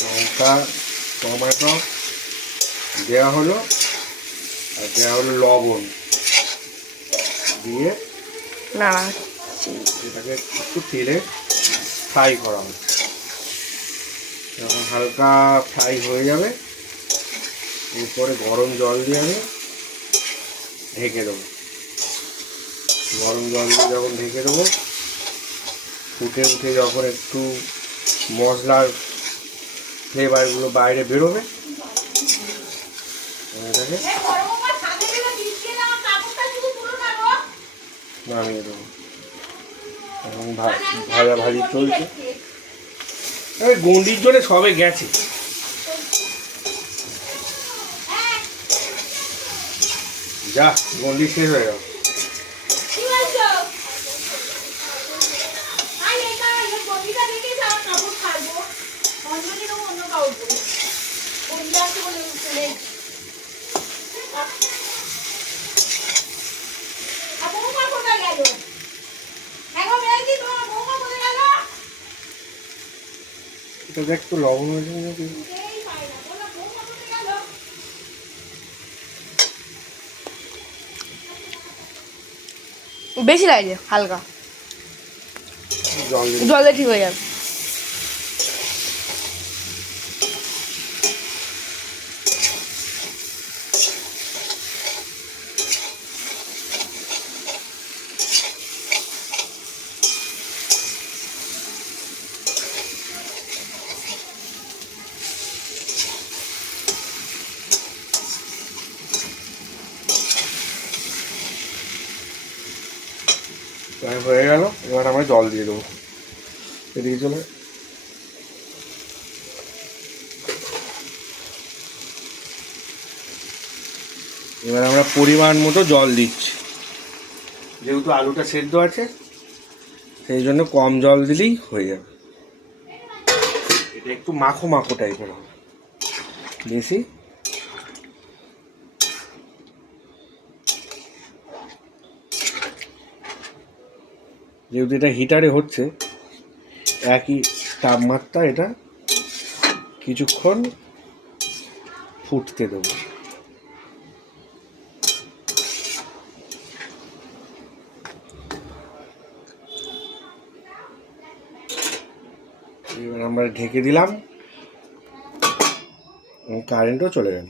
লঙ্কা tomato দেওয়া হলো, আর দেওয়া হলো লবণ দিয়ে এটাকে একটু তেলে ফ্রাই করা হচ্ছে। যখন হালকা ফ্রাই হয়ে যাবে এরপরে গরম জল দিয়ে আমি ঢেকে দেবো। গরম জল দিয়ে যখন ঢেকে দেবো, ফুটে উঠে যখন একটু মশলার ফ্লেভারগুলো বাইরে বেরোবে এটাকে নামিয়ে দেবো। এখন ভাজাভাজি চলছে। গন্ডির জন্য সবে গেছে। যা গন্ডি শেষ হয়ে গেল। এটা দেখ তো লবণ হয়েছে নাকি? বেশি লাগছে, হালকা জল ঠিক হয়ে যাবে। হয়ে গেল। এবার আমরা জল দিয়ে দেবো। এদিকে চলে এবার আমরা পরিমাণ মতো জল দিচ্ছি। যেহেতু আলুটা সেদ্ধ আছে সেই জন্য কম জল দিলেই হয়ে যাবে। এটা একটু মাখো মাখো টাইপের হবে বেশি। যেহেতু এটা হিটারে হচ্ছে একই তাপমাত্রা, এটা কিছুক্ষণ ফুটতে দেবো। এবার আমরা ঢেকে দিলাম, কারেন্টও চলে গেল।